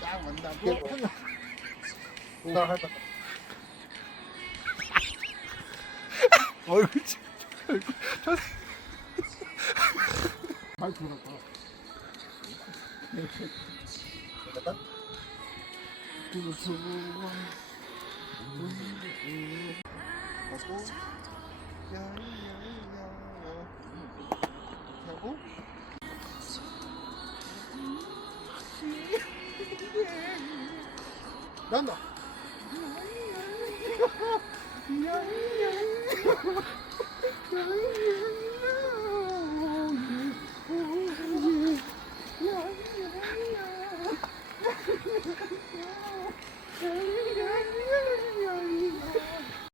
딱 만나고 나 할까 얼굴 치- 발 돌았다 됐다 하고 야야야 하고 난다 야야야